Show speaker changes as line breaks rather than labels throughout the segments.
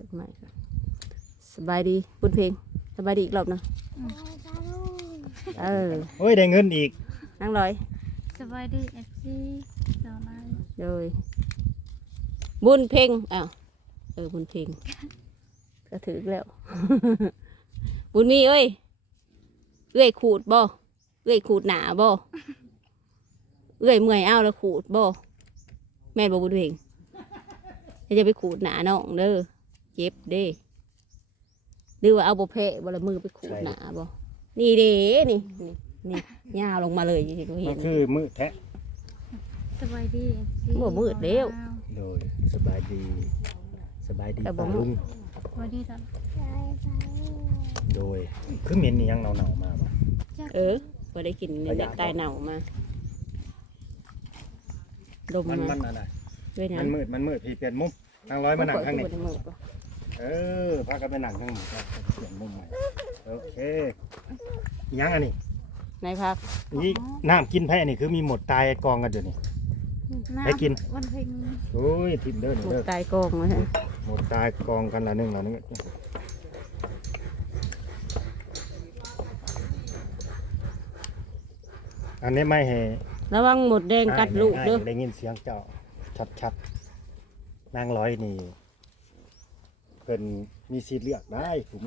ปิดใหม่ก่อนสบายดีบุญเพลงสบายดีอีกรอบหนึงเออ
โอ้ยได้เงินอีก
นั่งร้อย
สบายดีเอฟซีสาวไลน์
เลยบุญเพลงอ้าวเออบุญเพลงก็ถือแล้ว บุญมีเอ้ยเอ้ยขูดบ่เอ้ยขูดหนาบ่เอ้ยเมื่อยเอาแล้วขูดบ่แม่นบ่บุญเพลงอย่าจะไปขูดหนาน้องเด้อเจ็บเด้หรือว่าเอาบ่เพะบ่ละมือไปขูดหนาบ่นี่เด้นี่นี่นี่ยาวลงมาเลยที่เราเห็
ก็
น
คือมือแทะ
สบายดีเอฟซี
บ่มืดแล้ว
โดยสบายดี สบายดี
แต่บ่
ป่า
มืด
ลุง
สวัสดีตอน
โดย คือเหม็นนี่ยังหนาวๆมาบ่
เออพอได้กินเนื้อเด็กตายเน่ามาดม
มัน
มา
มันอะไร
ด้วยนะ
มันมืดมันมืดพี่เปลี่ยนมุมนางร้อยมานั่งข้างนี้
บ่ได้มืดปะ
เออพากันไปนั่งข้างนี้ครับเปลี่ยนมุมใหม่โอเคอีหยังอันนี้
ในพัก
นี่น้ำกินแพ้นี่คือมีหมดตายกองกันเดี๋ยวนี้ให้กิน
วันเพ็ญ
โอ้ยทิมเด้อ
หมด
เด้อ
ตายกองเลยฮะ
หมดตายกองกันละหนึงละหนึงอันนี้ไม่ให้
ระวังหมดแดงกัดลูกเด้อ
อ้ายได้ยินเสียงเจ้าชัดชัดๆนางร้อยนี่เพิ่นมีสิทธิ์เลือกได้ถูกไหม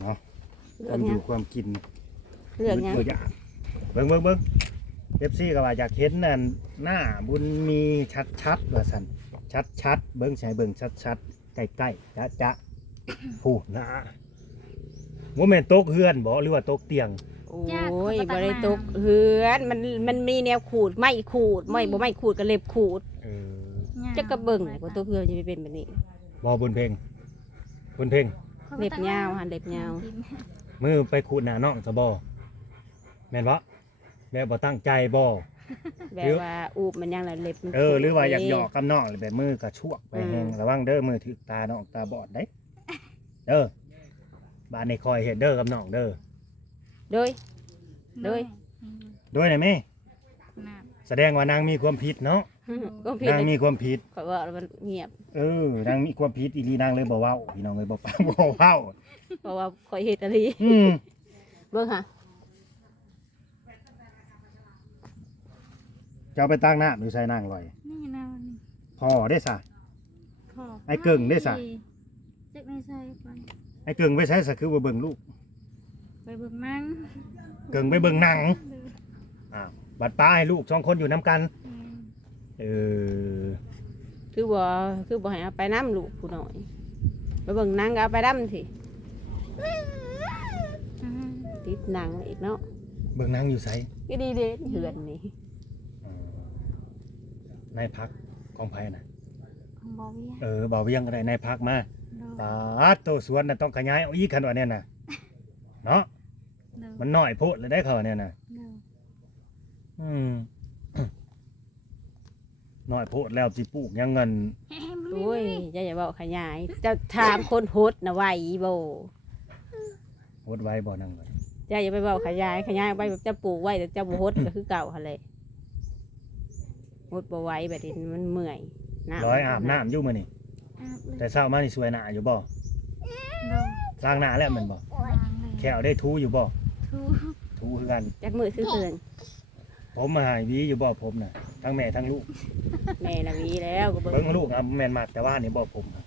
เนาะ
เลื
ค
อก
วามอ
ยัง
ยู่ความกิน
เลือกยัง
บ่อยากเบิ่งเบิ่งเบิ่งเอฟซีก็ว่าอยากเห็นนั่นหน้าบุญมีชัดชัดๆว่าสันชัดชัดๆเบิ่งใช้เบิ่งชัดชัดๆใกล้ใกล้ๆจะจะผู้นะว่าแม่นตกเฮือนบ่หรือว่าตกเตียง
โอ้ยบ่ได้ตกเหือนมันมันมีแนวขูดไม่ขูดไม่บ่ไม่ขูดก็เล็บขูด
เออ
จะกระเบิ่งว่าตัวเหือนจะไปเป็นแบบนี้
บ่บุญเพ่งบุญเพ่ง
เล็บยาวหันเล็บยาว
มือไปขูดหน้าน้องซะบ่แม่นบ่แบบบ่ตั้งใจบ่
แบบว่าอูบมันยังละเล็บมัน
เออหรือว่าอยาก
ขูด
หยอกกับน้องหรือแบบมือกระชวกไป
อืม
แฮงระวังเด้อมือถือตาน้องตาบอดได้เด้อบ้านในคอยเฮ็ดเด้อกับน้องเด้อ
โดยเลย
โดยไหนแม่
น้
แสดงว่านางมีความผิดเนาะ
ก็ผิด
นางมีความผิด
ขอยว่ามันเงียบ
เออนางมีความผิดอีหลีนางเลยบ่เว้าพี่น้องเลยบ่ปากบ่เว้า
เพราะว่าคอยเฮ็ดอะไร
อืม
เบิ่งหะ
จะเอาไปตั้งน้ำหรือใส่นางลอยำ
นี่นะนี่
พอได้ซะ
ขอบ
ไอ้เกิ่งได้สะ
เจ็กไม่ใช่ไป
ไอ้เกิงไปใช้ซะคือบ่เบิ่งลูก
ไปเบิ่งนั่ง
เกิงไปเบิ่งหนังอ้าวบัดป้าให้ลูกสองคนอยู่นํกัน
อืม
เออ
คือบ่คือบ่ให้เอาไปน้ำลูกผู้น้อยไปเบิ่งหนังก็เอาไปน้ำสิ
อืม
ติดหนังอีกเนาะ
เบิ่งหนังอยู่ไส
ก็ดีเด้เหือนนี่
ในพักของไผน่ะ
ของบอเวีย
เออบ่าวเวียงก็ได้ในพักมา
โด
ปาดโตสวนน่ะต้องขยายเอาอีกคันว่าเนี่ยน่ะเนาะ
โด
มันน้อยโพดเลยได้เขาเนี่ยน่ะ
โด
อืม น้อยโพดแล้วสิปลูกยังเงิน
โอ้ยอย่าอย่าบอกขยายเจ้าถามคนโฮดนะไหวบ่
โพดไว้บ่นั่งเลย
อย่าอย่าไปบอกขยายขยายไปแบบเจะปลูกไว้แต่เจ้าบ่โฮดก็คือเก่าหั่นแหละโฮดบ่ไหวแบบนี้มันเมื่อยำ
ร้อยอาบน้ำอยู่มื้อนี่
อาบเลย
แต่เช้ามานี่สวยหน้าอยู่บ่
โด
ล้างหน้าแล้วแมันบ่
วางเลย
แขวได้ทูอยู่บ่
ทู
ทูคือกัน
จักมือซื่อเตือน
ผมมาหายวีอยู่บ่ผมน่ะทั้งแม่ทั้งลูก
แม่ละหวีแล้วก็
เบิ่
เบิ่
ง
ง
ลูกอะแม่นมากแต่ว่านี่บ่ผมน่ะ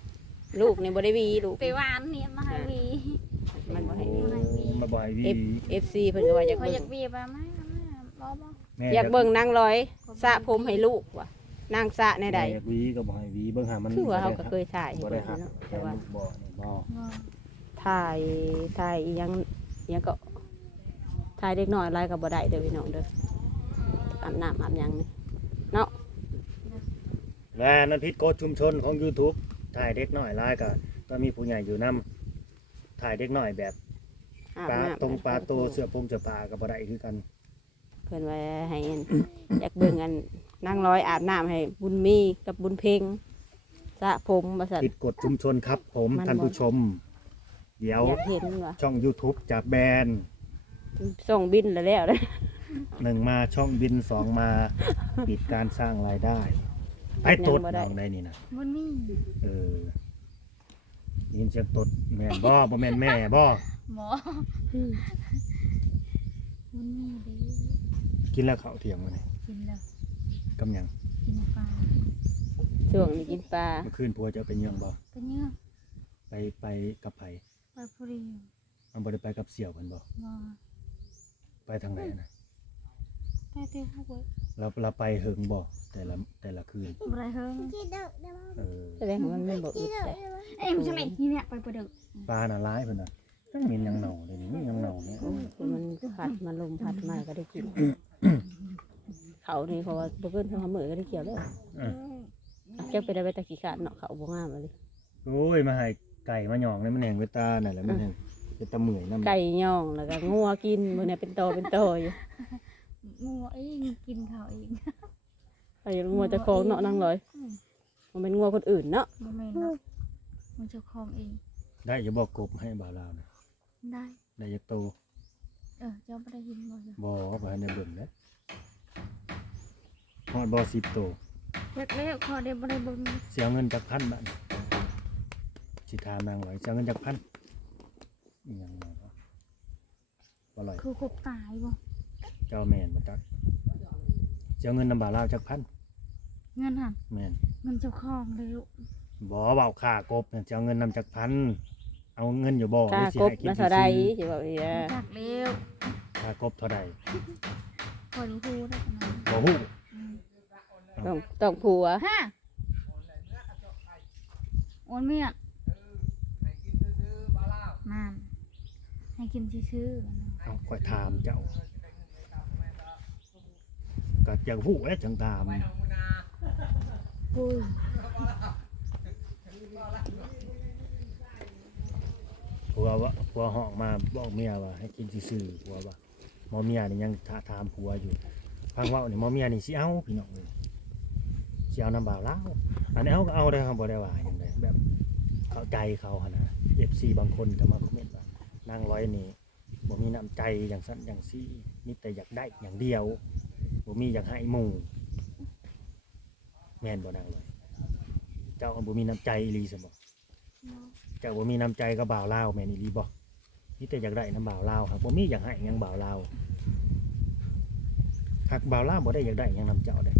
ลูกนี่บ่ได้หวีลูก
ไปหวานเนี่ยมาให้วี
มันบ่ให้
โอ้
หวี
มาบ่ให้วี
FC เพิ่นก็ว่าอยาก
เขา
เบิ่
อยางกวีบ้าไหมบ้าบ่
แม่
อยากเบิ่งนางร้อยสระผมให้ลูกว่ะนางสระในใด
แม่อยากวีก็บ่ให้วีเบิ่งหามัน
คือว่าเขาก็เคยถ่ายให้
บ่
เบิ่
ได้
ง
หัก
เนาะ
แต่
แต่ว่า
ลูกบ่นี่บ่
บ่
ถ่ายถ่ายอีหยังอีหยังก็ถ่ายเด็กน้อยหลายก็บ่ได้เด้อพี่น้องเด้อ อาบน้ำอาบหยังนี่เนาะ
และนันพิษโกฎชุมชนของ YouTube ถ่ายเด็กน้อยหลายก็ก็มีผู้ใหญ่อยู่นํถ่ายเด็กน้อยแบบ
อาบ
ปลา
น้ำ
ตรงปลาโตเสื้อปงเสื้อปลาก็บ่ได้คือกัน
เพิ่นว่าให้อัน อยากเบิ่งอันนางร้อยอาบน้ำให้บุญมีกับบุญเพ็งสระผมว่าซั่น
ผิดกฎชุมชนครับผม
มัน
ท่านผู้ชม เดี๋ยว
อยากเห็นว่า
ช่อง YouTube จะแบน
ส่งบินแล้วแล้วเด้อ
หนึ่งมาช่องบินสองมาปิดการสร้างรายได้ ไปตด
ยังบ่ได้
น้องได้นี่นะ
มันมี
เออได้ยินเสียงตดแม่นบ่บ่แม่นแม่บ่
หมอมันมีเด้
กินแล้วข้าวเที่ยงมื้อนี้
กินแล้ว
กำหยัง
กินปลา
ช่วงนี้กินปลา
เมื่อคืนผัวจะเอาไปเยี่ยงบ่
ก็เนื้อ
ไปไปกับไผ
ไปพอดี
มันบ่ได้ไปกับเสี่ยวเพิ่นบ่
บ่
ไปทางไหนนะ
ไปเตะเข้าไป
เราเราไปเฮิงบ่แต่ละแต่ละคืน
บ่ได้เฮิง
เออ
แสดงว่ามันไม่บ่อึดแต่
เอ้ยมันจะไหนนี่เนี่ยไปประเดิม
ปลาน่ะร้ายเพิ่นน่ะต้องมียังเน่าเลยนี่มียังเน่าเนี่ย
โอ้ยมันพัดมาลมพัดมาก็ได้กิน เขานี่เพราะว่าบ่เกินทางมือก็ได้เกี่ยวแล้ว
อืม
จักไปได้ไปตะกี้ขาดเนาะเขาบ่งามเลย
โอ้ยมาให้ไก่มาหยองนี่มันแหงเวตาน่ะแหละมันแหงเป็นตะเหมื่อยนำ
ไก่ย่องแล้วก็งัวกินมื้อนี้เป็นโตเป็นโตอยู่
งัวเองกินข้าวเอง
ไอ้งัวเจะโคงเนาะนั่งเลยมันเป็นงัวคนอื่นเนาะ
บ่แม่นเนาะมันเจะคลองเอง
ได้อย่าบอกกบให้บ่าวลาวนะ
ได้
ได้จักโต
เออเจ้าบ่ได้ยินบ่จ้ะ
บ่บ่ให้ได้เบิ่งเด้ฮอดบ่10โต
อยากแล้วขอได้บ่ได้เบิ่ง
เสียเงินจักพันบาทสิถามนางไว้เสียเงินจักพันอีหยังเนาะบ่ลอย
คือคบตายบ่
เจ้าแม่นบ่จักเสียเงินนำบ่าวลาวจักพัน
เงินหั่น
แม่น
เงินเจ้าของแล้ว
บ่เว้าค่ากบเนี่ยเจ้าเงินนำจักพันเอาเงินอยู่บ่
กา
หรือสิ
กบ
ให้กิน
นะ
ซื่
เท่าใด
อ
สิบอกอีกอะ
จักแล้ว
ๆค่ากบเท่าใด
พอรู้ฮู้ได้กันนะ
บ่ฮู้
อืม
ต้องต้องผัว
ฮะโอนเมียนั่นให้กินชื่อๆนะ
เอาค่อยถามเจ้า ก็อยากฮู้แล้วจังถามผัวว่าผัวห้องมาบอกเมียว่าให้กินซื่อๆผัวว่าหมอเมียนี่ยังถาถามผัวอยู่ฟังว่านี่หมอเมียนี่สิเอาพี่น้องเอ้ยสิเอาน้ำบ่าวลาวอันนี้เอาก็เอาได้ครับบ่ได้ว่าหยังไดแบบเข้าใจเขาหั่นนะ FC บางคนก็มาคอมเมนต์ว่านางร้อยนี่บ่มีน้ำใจอย่างสั้นอย่างซี่มีแต่อยากได้อย่างเดียว บ่มีอยากให้หมู่แม่นบ่นางร้อยเจ้าบ่มีน้ำใจอีหลีซั่นบ่เจ้าบ่มีน้ำใจกับบ่าวลาวแม่นอีหลีบ่มีแต่อยากได้น้ำบ่าวลาวครับบ่มีอยากให้หยังบ่าวลาวหากบ่าวลาวบ่ได้อยากได้หยังนำเจ้าได้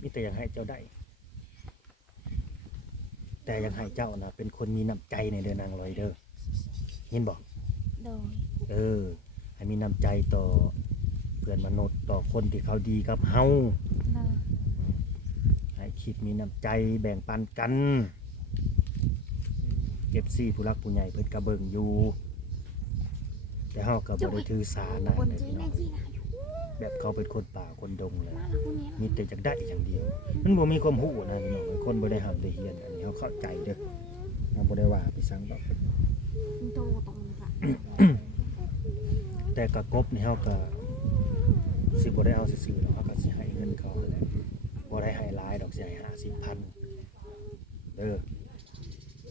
มีแต่อยากให้เจ้าได้ แต่อยากให้เจ้านะเป็นคนมีน้ำใจในเดือนนางลอยเด้อเห็นบ่
โดย
เออ ให้มีน้ำใจต่อ เพื่อนมนุษย์ต่อคนที่เขาดีกับเฮา
โดย
ให้คิดมีน้ำใจแบ่งปันกันเก็บซี่ผู้รักผู้ใหญ่เพิ่นกระเบิงอยู่ แต่เฮาก็บ่ได้ถือสานะ
บน
เลย
จี
พี่
ใน
น้อง
จีนะ
แบบเขาเป็นคนป่าคนดงเลย
มาละคนนี้
มีแต่จักได้อย่างเดียว มันบ่มีความรู้นะพี่น้องคนบ่ได้หำได้เฮียนอันนี้เฮาเข้าใจเด้อเฮาบ่ได้ว่าไปสั่งดอก
มันโตตรงนี้ค่ะ
แต่กะกบนี่เฮาก็ สิบ่ได้เอาซื่อๆหรอกเฮาก็สิให้เงินเขาแหละบ่ได้ให้หลายดอกสิให้50,000เด้อ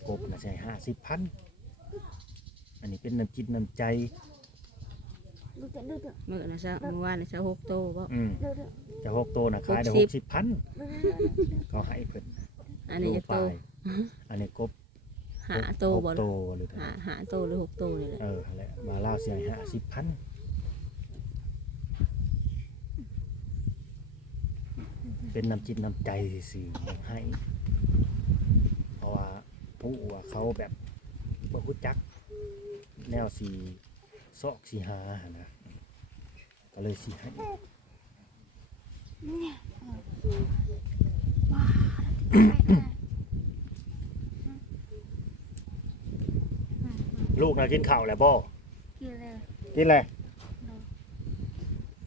กบน่ะสิให้50,000อันนี้เป็นน้ำจิตน้ำใจ
ดูเถอะดูเถอะ
มื้อนะซะเมื่อวานนี่ซะ6โตบ่
อืม
ดูเถอะ
จะหกโตนะขายได้
หกสิ
บพันเขาให้เพิ่น
อันนี้จะโต
โลฝ่ายอันนี้กบ
หาโตบ่
หกโตหรือ
หาหาโตหรือหกโตนี่แหละ
เออนั่นแหละมาเล่าวเสียห้าสิบพัน เป็นน้ำจิตน้ำใจสื่อๆให้ เพราะว่าผู้ว่าเขาแบบบ่รู้จัก แนวสีซอกสีหาหั้นนะก็เลยสีให้
ว้าแล้วติดไปนะ
ลูกนะกินข้าวแล้วบ่
กินเลย
กินอะไร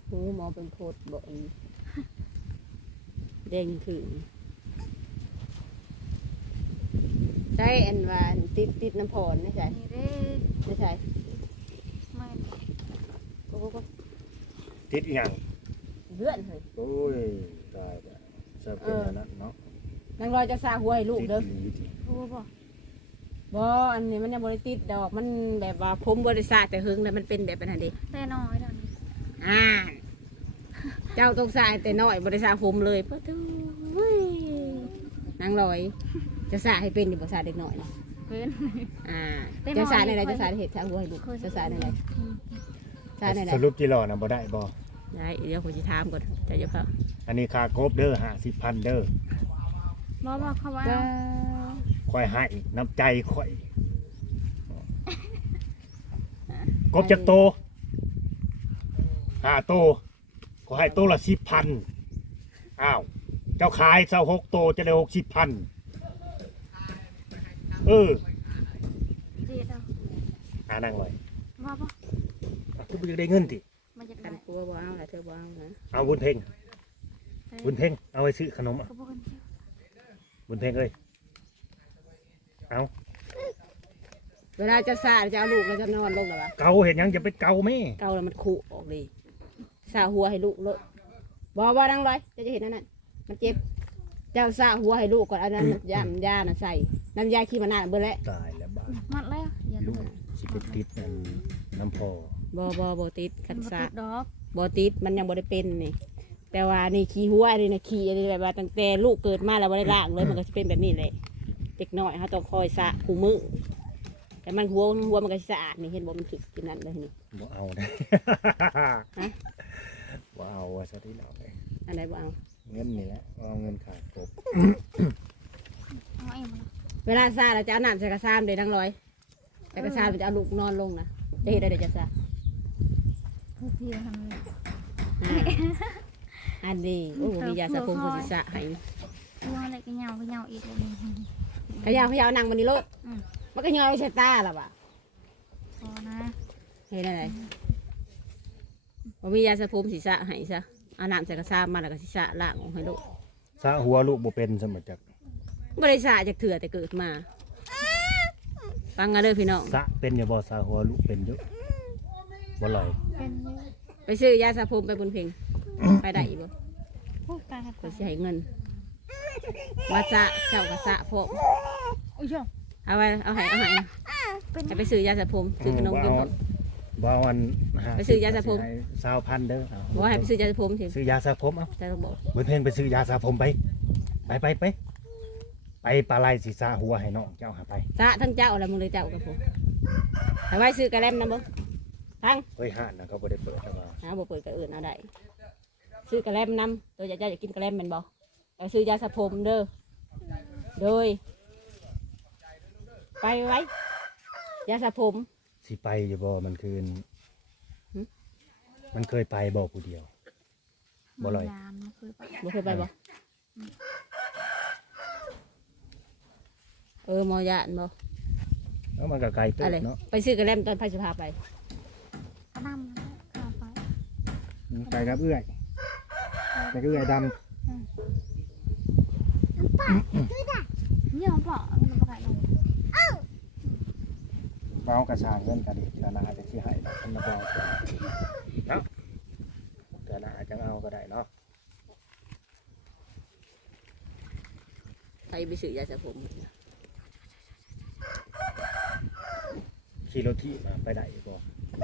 หูหมอเป็นโพดบ่อันแดงถึงใช่อันว่าอันติดติดน้ำพรไม่ใช่
นี่เด้
ไม่ใช่
ไม่
ก็ก็ก็
ติดอหย่าง
เลื่อนเลย
โอ้ยตายแล้วจะเป็นอย่างนั้นเนาะ
นางลอยจะซาหัวให้ลูกเด้อ
ติดหลีติ
รู้ป่ะ
บ่อันนี้มันยังบริติดดอกมันแบบว่าผมบริษัทแต่หึงแต่มันเป็นแบบนั้นเดิ
แต่น้อยตอนนี้
อ่า เจ้าต้องสายแต่น้อยบริษัทผมเลยปะทูนางลอย จะสาให้เป็นอยู่บ่สาเด็กน้อยนะ
เพิ่น
อ่า
เด็กน้
จะ
อย
สาในใดจะสาในเหตุสาหัวให้ลูกจะสาในใดสาในใด
สรุปจิรอนะบ่ได้บ่
ได้เดี๋ยวผมจะถามก่อนใจเย็นเพิ่ม
อันนี้ค่ากบเด้อห้าสิบพันเด้อ
บ่บ่เขาว่า
ก็
ค่อยให้น้ำใจค่อยกบจากโตห้าโต ขอให้โตละสิบพันอ้าว เจ้าขายเจ้าหกโตจะได้หกสิบพันเออ
เจ็ดเอา
หานั่งเลย
ว่าบ่
คุณจะได้เงินติ
มันจะ
กั
ได้
นกลัวบ่เอาละเธอบ่เอานะ
เอาบุญเพ่งบุญเพ่งเอาไว้ซื้อขนมอะ
ก็บ่กันเที่ยว
บุญเพ่งเลยเอา
เวลาจะสาจะเอาลูกแล้วจะนอนลงหรอวะ
เกาเห็นยังจะไปเกาแม่
เกาแล้วมันขู่ออกเลย สาหัวให้ลูกเลยบ่บ่ดังเลยจะจะเห็นนั่นน่ะมันเจ็บเจ้าสาหัวให้ลูกก่อนเอาน้ำยาน้ำยาน่ะใส่น้ำยาขี้มันน่าเบิ่แล้ว
ตายแล้วบ้า
มัดแล้วอย่า
ลู
ลู
ก
ก
สิไปติดนั่นน้ำพอ
บ่บ่บ่ติดคัน
มัน
สา
ติดดอก
บอติดมันยังบได้เป็นนี่แต่ว่านี่ขี้หัวนี่นะขี้อะไรแบบว่าตั้งแต่ลูกเกิดมาแล้วบ่ได้ล่างเลยมันก็จะเป็นแบบนี้เลยเด็กน้อยเขาต้องคอยสระคูมือแต่มันหัวหัวมันก็สิสะอาดนี่เห็นบ่มันถึกกินนั่นเลยนี่
บ่เอาได้
ฮะ
บ่เอาว่าซะที่เราเลย
อันไหนบ่เอา
เงินนี่แหละเอาเงินขายกบ
เอาเองบ่ล่ะ
เวลาซาเราจะเอาน้ำใส่กระซามเลยทั้งร้อยแต่กระซามมันจะเอาลูกนอนลงนะจะเห็นได้เดี๋ยวจะซา
ผู้เที่ยวทำ
อ่าอันนี้โอ้มียาสระผมคนสิสระให้
ตัวอะไรก็เหงาก็เหงาอีกเลย
ขยาวขยาวนั่งมันนี่โลด
อืม
มันก็ยาวใส่ตาล่ะว่ะ
พอนะ
เห็นอะไร ว่ามียาสระผมสีสระให้ซะเอาน้ำใส่กระซามมาแล้วก็สีสระล้างออกให้ลูก
ซะหัวลูกบ่เป็นสมจัก
บริษัทจากเถื่อแต่เกิดมา ฟังกันเลยพี่น้อง
ซะเป็นอย่าบ่ซะหัวลูกเป็นอยู่บ่ลอย
เป็นอยู่
ไปซื้อยาสระผมไปบนเพลงไปได้อีกบ่
ผู้การกัน
ก็สิให้เงินว่าจะเจ้ากระสะพวก
โอ้ยเจ้า
เอาไว้เอาให้เอาให้
เป็น
ให้ไปซื้อยาสระผมซื้อขนมกินก่อน
บ่เอาอันห้
ไปซื้อยาสระผม
สาวพันเด้อเอา
บอกว่าให้ไปซื้อยาสระผมสิ
ซื้อยาสระผมเอา
จะต้องบอก
บุญเพ่งไปซื้อยาสระผมไป ไปไปไปไปปลาไหลสิซาหัวให้น้องเจ้าหาไป
สระทั้งเจ้าอะไรมึงเลยเจ้ากับผมเอาไว้ซื้อกระแลมนะบ่ทั้ง
เฮ้ยห่านนะเขาบ่ได้เปิดแต่ว่า
เอาบ่เปิดกระอื่นเอาได้ซื้อกระแลมนำตัวอยากจะอยากกินกระแลมแมันบ่เอาซื้อยาสระผมเด้อโดย ไปไว้ยาสระผม
สิไปอยู่บ่มันคืน
หึ
มันเคยไปบ่ผู้เดียว บ่ลอย
ยามเคยไป
บ่เคยไปบ่เออหมอยานบ่
แล้วมันก็ไกลตัว
อะไร
เนาะ
ไปซื้อกระแลมตอนพายสภาไป
ก็นั่งข้าไป
ไปกับเอื้อยไปกับเอื้อยด
เนี่ยมันเปาะมันประกาศลงำ
เว้ากระชางเงินกระดิเดือนหน้าจะสิให้ดอกคนละบ่เนาะเดือนหน้าจังเอาก็ได้เนาะ
ใครไปซื้อยาสระผม
ขี่รถทีบมาไปได้อยู่บ่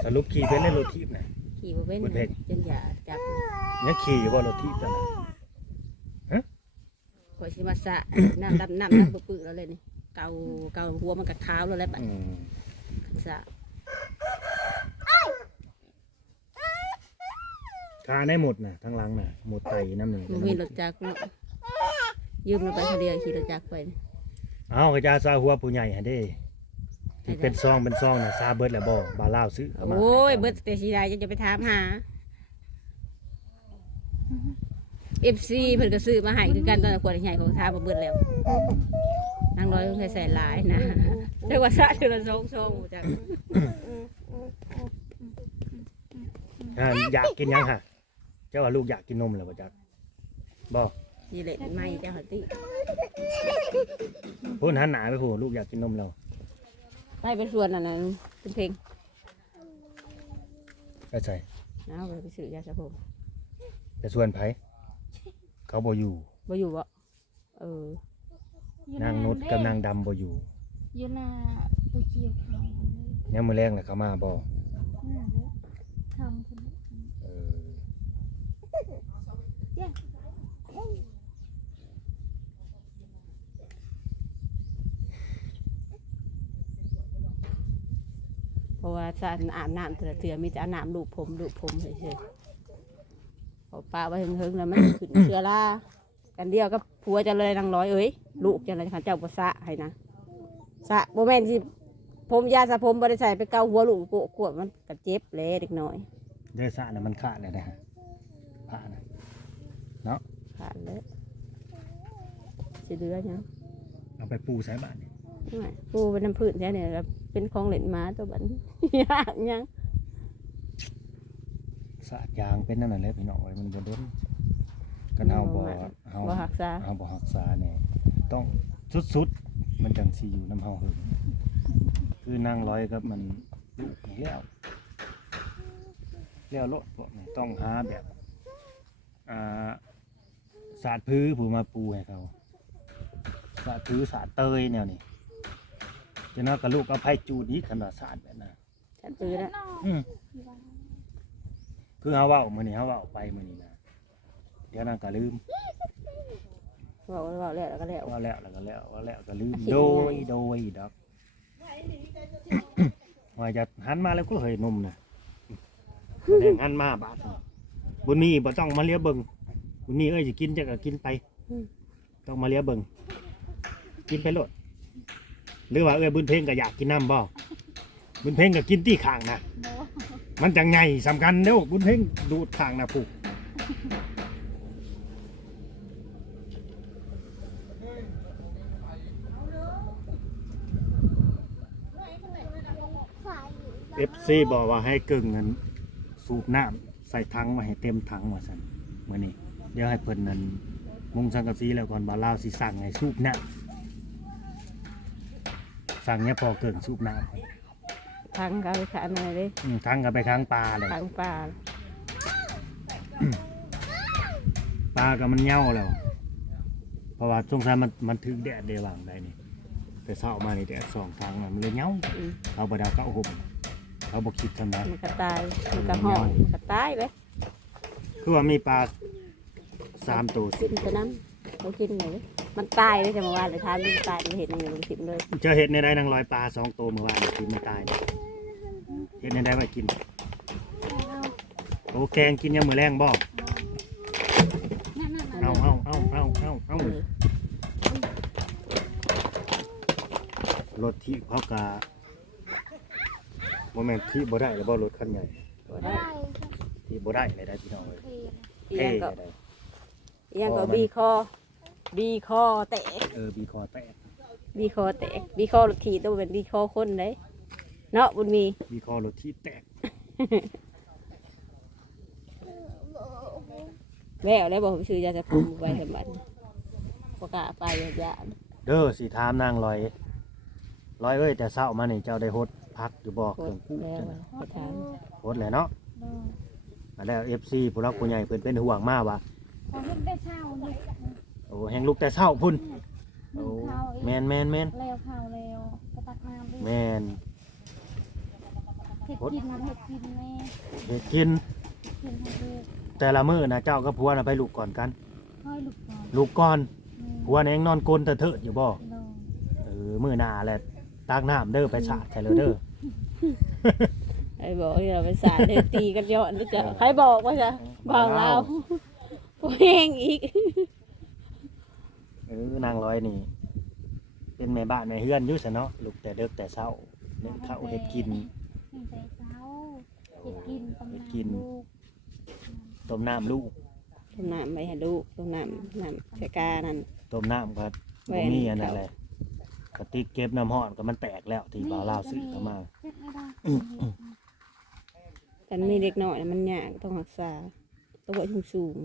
สรุปขี่เป็นเล่นรถทีบน่ะ
ขี่บ่เป็น
บ่เป็น
จนยาจับ
ยังขี่อยู่บ่รถทีบจ้ะน่ะ
ข่อยสิมาสระน้ำดำน้ำน้ำปึกๆแล้วเลยนี่เกาเกาหัวมันกับเท้าแล้วแหละบัด
อืม
สระ
คาได้หมดน่ะทั้งหลังน่ะหมดไตน้ำหนึ่ง
มันมีรถจักรเนาะยืมเราไปทะเลขี่รถจักรไปนี่
เอากระจาซาหัวผู้ใหญ่ฮะเด้ที่เป็นซองเป็นซองน่ะซาเบิดแล้วบ่บาลาวซื้อเข้ามา
โอ้ยเบิดแต่สีใดจะจะไปถามหาเอฟซีเพิ่นก็ซื้อมาให้คือกันตอนนนขวดใหญ่ของทามาเบิดแล้วนางร้อยเพิ่นเคยใส่หลายนะเรียกว่าสระคือละสองสองจัก
อ่าอยากกินยังฮะเจ้าว่าลูกอยากกินนมแล้วบ่จักบ่
สีเล็ดไม่เจ้าหันติ
พูดหันหนาไปพูดลูกอยากกินนมแล้ว
ไปเป็นส่วนอันนั้นเป็นเพลง
ไปใส่
เอาไปซื้อยาสระผม
ไปส่วนไผเขาบ่อยู่
บ่อยู่บ่เออ
นางนุชกับนางดำบ่อยู่
ยู่น้าตัเกียวเขาย
มือแรงแหละเขามาบอก
เพราะว่าจะอาบน้ำเถื่อเถื่อมีแต่อาบน้ำลูกผมลูกผมเฉยๆพอปลาไว้เฮงๆแล้วมันขึ้นเชื้อรา กันเดียวกับผัวเจะเลยนางร้อยเอ้ยลูกเจะเลยค่ะเจ้าบ่สระให้นะสระโมแมนสิผมยาสระผมบริใส่ไปเกาหัวลูกโกะกวดมันก็เจ็บเลยเด็กน้อย
เดือสะน่ะมันขาดเลยนะฮะผ่านะ
ขาดเลยสิเหลือหยัง
เอาไปปูใส่บ้านนี่
ไม่ปูเป็นน้ำพืชแท้เนี่ยแล้วเป็นของเล่นหมาตัวบัดนยากหยัง
สะยางเป็นนั่นน่ะเลยพี่น้องเอ้ยมันบ่ดน กันเฮาบ่เฮา
บ่หักษา
เฮาบ่รักษาเนี่ยต้องสุดๆ มันจังสิอยู่น้ำเฮาหึงคือนางร้อยกับมันลูกนี่แล้วแล้วโลดพวกนี้ต้องหาแบบอ่าสาดพื้นผู้มาปูให้เขาสาดพื้นสาดเตยแนวนี้จะน่ากับลูกเอาไผ่จูดอีกขนาดสาดแบบนั้น
ฉันตื่นแล้ว
อืมคือเฮาเว้ามื้อนี้เฮาเว้าไปมื้อนี้นะ เดี๋ยวนั้นก็ลืม
บอกว่าแล้วแล้วก็แล้ว
ว่าแล้วแล้วก็แล้วว่าแล้วก็ลืม
คิด
โด
ยังไง
ยโดยดอกว่าจะหันมาแล้วก็เฮยนมนะแดงหันมาบาดนี้บุญมีบ่ต้องมาเลี้ยเบิ่งบุญมีเอ้ยสิกินจะก็กินไปต้องมาเลี้ยเบิ่งกินไปโลดหรือว่าเอ้ยบุญเพ่งก็อยากกินน้ำบ่บุญเพ่งก็กินที่ข้างนะ
โบ
มันจังไงสำคัญเด้อบุญเพ่งดูดข้างนะผูก
ใส่
เอฟ ซีบอกว่าให้กึ่งนั้นสูบน้ำใส่ถังมาให้เต็มถังว่าซั่นมื้อนี้เดี๋ยวให้เพิ่นนั้นมุงสังกะสีแล้วก่อนบ่าลาวสิสั่งให้สูบน้ำสั่งเนี่ยพอเกินสูบน้ำ
ทางเขาไปขาอะไรเลย
อืมถังก็ไปค้างปลาเลย
ทางป่า
ปลาก็มันเหย่าแล้ว เพราะว่าช่วงท้ายมันมันถึงแดดเดวางได้นี่แต่เช้ามานี่แดดสองทางน่ะมันเลยเหย่า
อืม
เขาบ่ได้เอาเข้าห่ม เขาบ่คิดซั่นนะ
มันก็ตายมันก็ห่อนมันก็ตายเลย
คือว่ามีปลาสามตัว
กินแต่น้ำเขากินไหนมันตายเลยจะมาว่าเลยทานมันตายมันเห็นอย่างนี้มันกินเลย
เจอเห็ดในใดนางลอยปลาสองตัวเมื่อวานกินไม่ตายเนี่ยเห็ดในใดมากินโอ้แกงกินยามมือแรงบ่
นั่นนั่น
เอาเอาเอาเอาเอาเอา
เออ
รถที่เขากะ โมเมนต์ที่บ่ได้แล้วบ่รถคันใหญ่
บ่ได้
ได้
ที่บ่ได้เลยได้พี่น้องเลย
เพล
อีห
เท่
ยังก็
เลย
อีหยังก็
คอมัน
บีคอ บีคอแตก
เออบีคอแตก
บีคอแตกบีคอรถขี่ต้องเป็นบีคอคนเลยเนาะบุญมี
บีคอรถที่แตก
แล้วแล้วบอกซื้อยาสระผมไว้สมบัติประกล้าไปยา
เด้อสิถามนางลอยลอยเอ้ยแต่เช้ามานี่เจ้าได้ฮด พักอยู่บ่
โค
เครื่
ต
อง
ร
กู้
แล้ว
จังน่ะ
ไปถาม
ฮดแหละเนาะ
โดน
มาแล้ว FC ผู้รักผู้ใหญ่เพิ่นเป็นห่วงมากว่า
พอเห็นได้เช้าเลย
โอ้แฮงลูกแต่เช้าพุ่น
นึ่
โอ้
งข้าวเอง
แม่นแม่นแม่น
แล้วข้าวแล้วกระตักน้ำด้วย
แม่น
เห็ดกินเห็ดกินแม่
เฮ็ดกิน
เห็ดให้ลูก
แต่ละมื้อนะเจ้ากับผัวน่ะไปลูกก่อนกัน
ให้ลูกก่อน
ลูกก่อน
แม่
ผัวนี่ยังนอนกลนเถิดๆอยู่บ่
โดน
เออมื้อหน้าแหละ ตากน้ำเด้อไปสาดใส่เลยเด้อ
ไอ้บอกอย่าไปสาดเลยตีกันย้อนนี่จะใครบอกว่าจะบอกเราโอ้ยแห้งอีก
เออนางร้อยนี่ เป็นแม่บ้านแม่เฮือนอยู่ซะเนาะลูกแต่เด็กแต่เช้านึ่งข้าวเฮ็ดกิน
เห็ดใจเช้าเห็ดกินตำ
เฮ็ด
นาน
กิน
ลูก
ต้มน้ำลูก
ต้มน้ำไปให้ลูกต้มน้ำน้ำใส่กานั่น
ต้มน้ำก็
ไว้
บ่
อันนี้
มีอันนั้นแหละก ระติกเก็บน้ำร้อนก็มันแตกแล้วที่บ่าวลาวซื้อเข้ามา
เห็ดไม่ได้
แต่มีเด็กหน่อยมันยากต้องรักษาต้องไว้สูง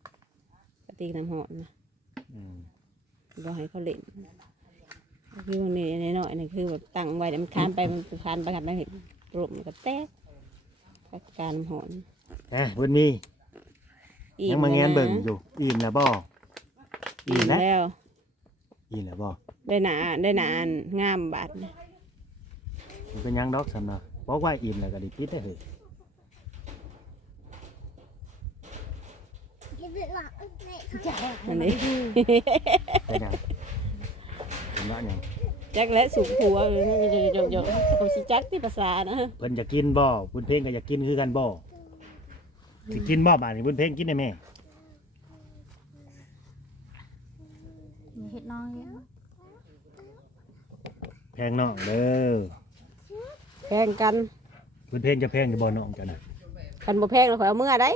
ๆกระติกน้ำหอมนะ
อืม
บอกให้เขาเล่นคือวันนี้น้อยๆนี่คือแบบตั้งไว้เดี๋ยวมันคานไปมันคานไปคานไปเห็นรมมันก็แตกพักการน้ำหอม
นะเพิ่นมี
อิ่
ยังมาแงนเบิ่งอยู่อิ่มแล้วบ่
อิ่
อิ่ม
ม
แล้ว
แล้ว
อิ่มแล้วบ่
ได้หนาได้หนานงามบาดนะ
มันเป็นหยังดอกสำนะบอกว่าอิ่มแล้วก็ไดิปิดได้อเฮ้ย
อันนี้
เป็นหยังเป็นว่าหยัง
จักและสูงหัวเลยโยกโยกกับสิจักที่ภาษานะ
เพิ่นจะกินบ่บุญเพ่งก็อยากกินคือกันบ่สิกินบ่บาดนี้บุญเพ่งกินได้แม่
มีเห็ดน้อยอะ
แพงน้องเด้อ
แพงกัน
บุญเพ่งจะแพงอยู่บ่น้องจ้ะนะ
กันบ่แพงแล้วข่อยเอาเมื่อได้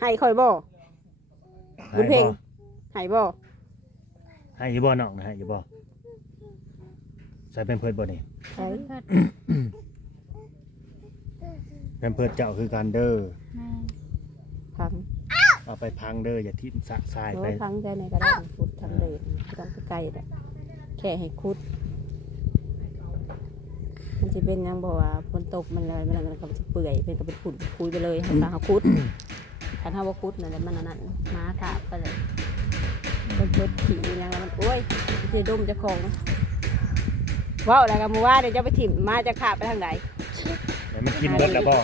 ให้ข่อยบ่บุญเพ่งให้บ่
ให้อยู่บ่น้องนะให้อยู่บ่ใส่เป็นเพิ่นบ่นี่
ให้
เพิ่น
เป็นเพิ่นเจ้าคือกันเด้อ
แม่
พัง
เอาไปพังเด้ออย่าทิ้งสะทราย
โอ้
ไป
พังใจในกระดานขุดทำเลยไม่ต้องไปไกลแต่แค่ให้ขุด มันจะเป็นหยังบอกว่าฝนตกมันเลยมันก็จะเปื่อยเป็นก็เป็นฝุ่นคุยไปเลยให้เขาขุดถ้าเขาว่าขุดนั่นแหละมันอันนั่นมาขาบไปเลยเป็นเพิดขี่อยังแล้วมันโอ้ยมันจะดมเจะของว้าวอะไรกันมูว่าเดี๋ยวจะไปถิ่มมาจะขาบไปทางไหน
แล้วมันกินเบิดแล้วบ่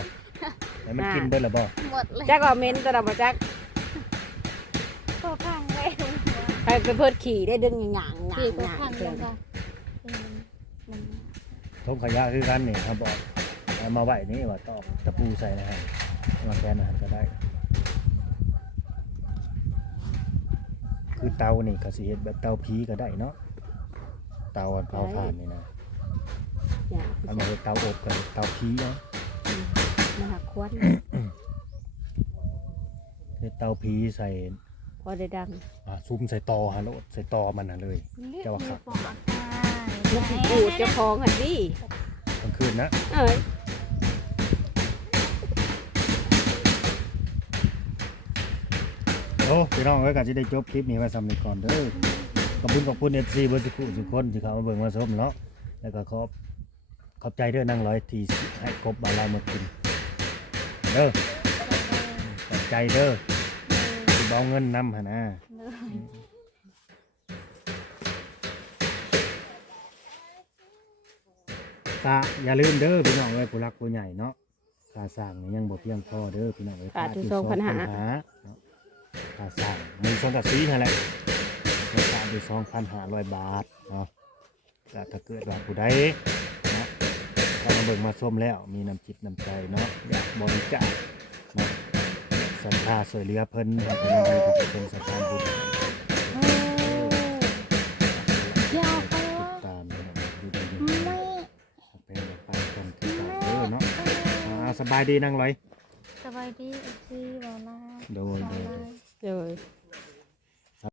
แล้วมันกินเบิดแล้วบ่
หมดเลย
จักว่าเม้นตัวเราบ่จัก
พอพังเลย
ไปเป็นเพิดขี่ได้ดึงหยางหยาง
ขี่
ห
ก็
ยาง
พัง
เสี
เลยย
ง
ค่ะมัน
ทงขยะคือกันนี่ครับบอกเอามาไว้นี่ว่าตอกตะปูใส่นะฮะมาแทนอาหารก็ได้ คือเตานี่ก็สิเฮ็ดแบบเตาผีก็ได้เนาะเตาอันเผาถ่านนี่นะ
หยาง
เอามาเฮ็ดเตาอบกันเตาผีเนาะ
มาหักควัน
เฮ็ดเตาผีใส่
พอได้ดัง
อ่าซุ่มใส่ตอฮะโลดใส่ตอมันน่ะเลยเจ้าว่าครับ
ปอดค่ะ
ลูกสิปูดเจ้าของหันดิ
กลางคืนนะ
เอ้ย
โอ้พี่น้องไว้กันสิได้จบคลิปนี้ไว้ซ้ำนี้ก่อนเด้อขอบคุณขอบคุณ FC เบ่สุขุสุกคนที่เข้ามาเบิ่งมาชมเนาะแล้วก็ขอบขอบใจเด้อนั่งร้อยที่ให้ครบบาลายหมดกินเด้อขอบใจเด้อสิบ่ เอาเงินนำหั่นนะกะอย่าลืมเด้อพี่น้องไว้ผู้รักผู้ใหญ่เนาะค่าสร้างนี่ยังบ่เพียงพอเด้อพี่น้องไว้
ขาดอยู่
ที่
สองพันห้า
เนาะค่าสร้างมือสองกับสีนั่นแหละราคาอยู่สองพันห้าร้อยบาทเนาะก็ถ้าเกิดว่าผู้ใดเนาะถ้ามาเบิ่งมาส้มแล้วมีน้ำจิตน้ำใจเนาะอยากบริจาคเนาะ สันทาสวยเรือเพิ่นให้พี่น้องได้เป็นสถานบุญ
ยาวไป
ติดตามนะดูดี
ไม่
เป็นไปคนที่เก่าเด้อเนาะอ่าสบายดีนั่งร้อย
สบายดีอีกทีบอกนะ
โดยโดยโดย
เลย